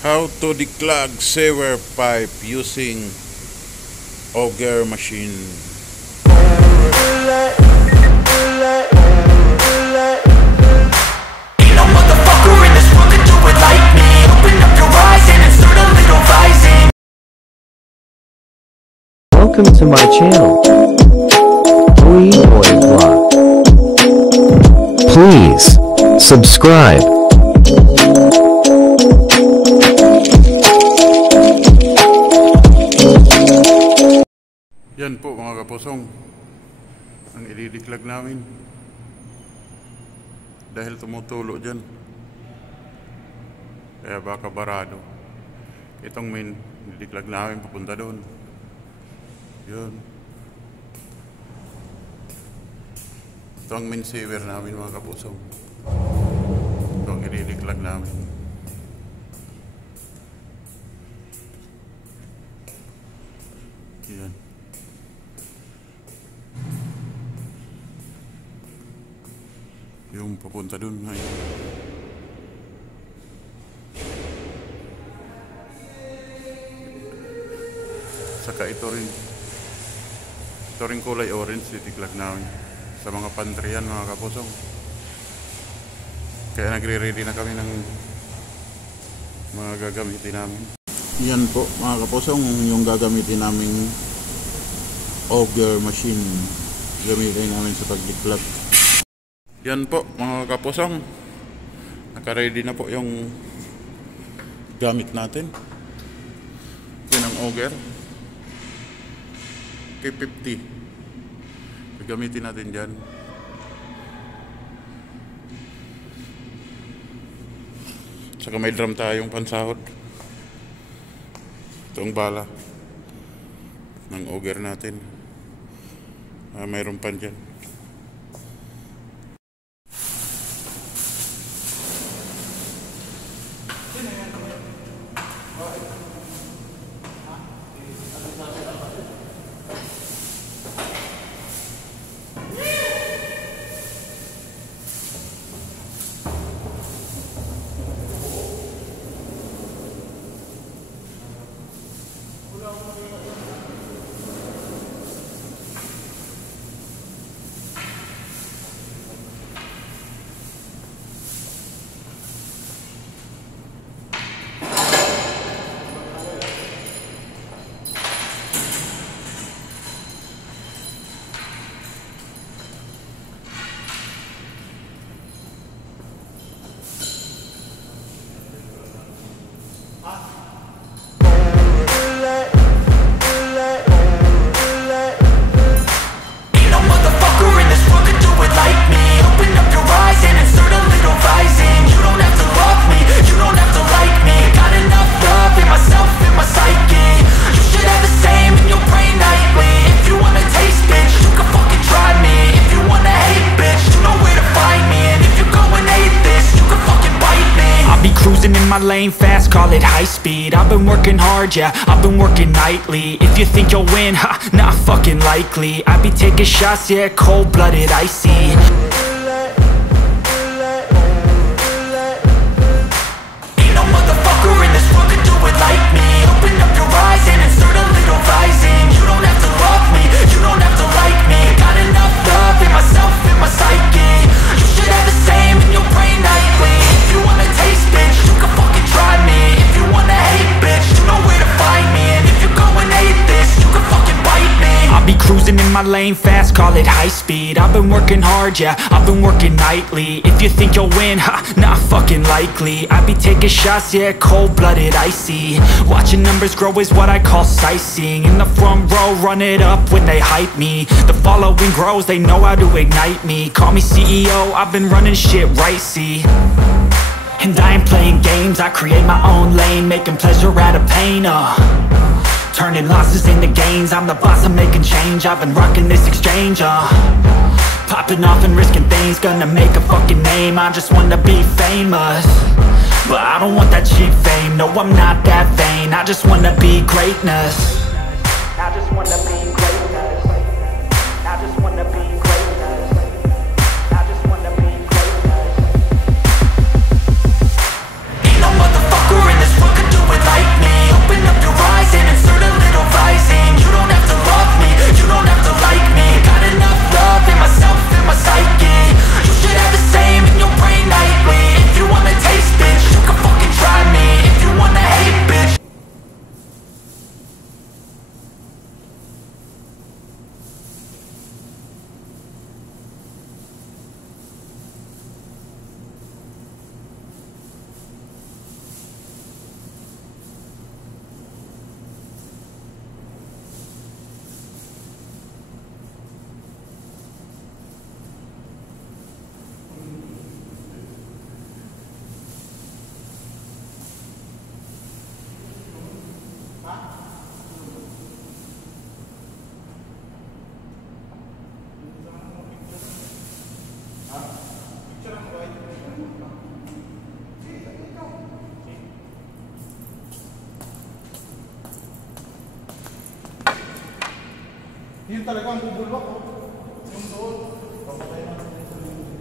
How to declog sewer pipe using Auger machine. Ain't no motherfucker in this world can do it like me. Open up your eyes and insert a little rising. Welcome to my channel, OYIEBOY Vlog. Please subscribe. Yan po mga kapusong ang i-declog namin dahil tumutulo dyan, kaya baka barado itong main i-declog namin papunta doon. Yun, ito ang main sewer namin mga kapusong. Ito ang i-declog namin. Yan, yung papunta dun ngayon. Saka ito rin kulay orange, titiklag namin sa mga pantry yan mga kapusong. Kaya nagre-ready na kami ng mga gagamitin namin. Yan po mga kapusong yung gagamitin naming Auger machine, gamitin namin sa pagdiklag. Yan po mga kapusong, naka-ready na po yung gamit natin. Yan ang Auger K50, gagamitin natin dyan. Saka may drum tayong pansahod. Itong bala ng Auger natin, mayroon pan dyan. My lane fast, call it high speed. I've been working hard, yeah, I've been working nightly. If you think you'll win, ha, not fucking likely. I be taking shots, yeah, cold-blooded, icy. Ain't no motherfucker in this world can do it like me. Open up your eyes and insert a little rising. You don't have to love me, you don't have to like me. Got enough love in myself, in my psyche. You should have the same in your brain nightly. If you wanna taste, bitch, you can fucking try me. If you wanna hate, bitch, you know where to find me. And if you go and hate this, you can fucking bite me. I'll be cruising in my lane fast, call it high speed. I've been working hard, yeah, I've been working nightly. If you think you'll win, ha, not fucking likely. I be taking shots, yeah, cold-blooded, icy. Watching numbers grow is what I call sightseeing. In the front row, run it up when they hype me. The following grows, they know how to ignite me. Call me CEO, I've been running shit right, see. And I ain't playing games, I create my own lane, making pleasure out of pain, turning losses into gains, I'm the boss, I'm making change. I've been rocking this exchange, popping off and risking things, gonna make a fucking name. I just wanna be famous, but I don't want that cheap fame. No, I'm not that vain, I just wanna be greatness. I just wanna be greatness. I just wanna be greatness. I just wanna be greatness. Ain't no motherfucker in this world can do Yun talaga ang bubulwak ko. Yung doon. Papatay na natin sa bubulwak.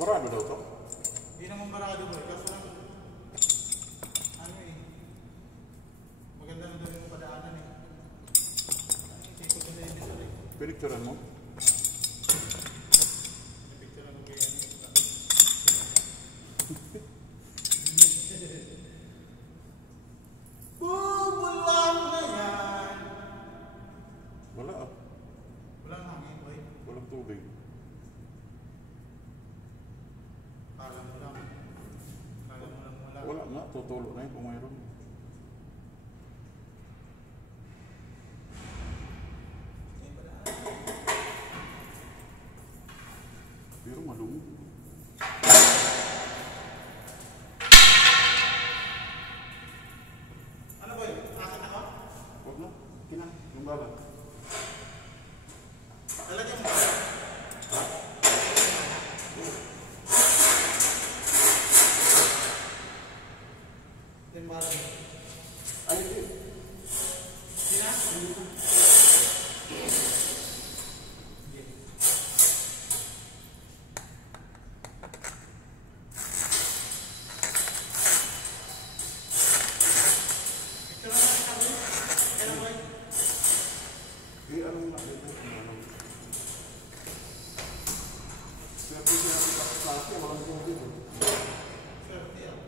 Barado daw to? Hindi naman barado boy, kaso lang ano eh, maganda na daw yung padaanan eh. Sito ko na yun dito eh. Pinicturean mo? Picturean ko yan. Bubulwak na yan! Wala ah. Walang hangin boy. Walang tubig. Kala mo lang. Kala mo lang wala. Wala nga, tutulo na yun kung mayroon. Pero malungo. Ano boy? Akin ako? Huwag na, kina, yung bala. Lalagyan mo ba? Yan ba lang? Ay, hindi. Sina? Eh, anong nakita? Ano? Kaya po siya sa akin, walang tubig. Swerte yan.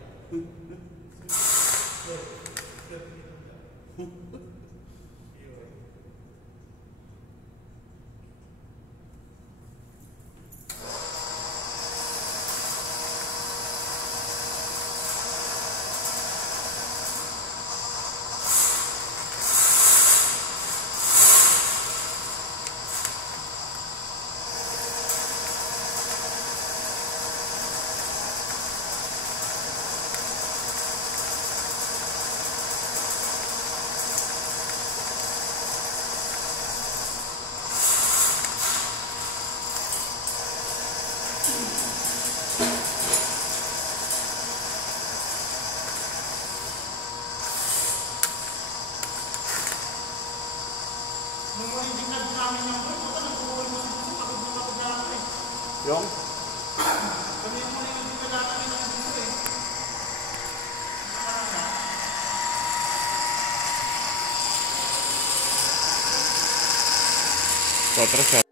Nung hindi na namin yung boy, puta nagbubuhay mo dito, pagod na pagod na ako eh. Yung? Kami yung muna yung dito na kami ng dito eh. Patras siya.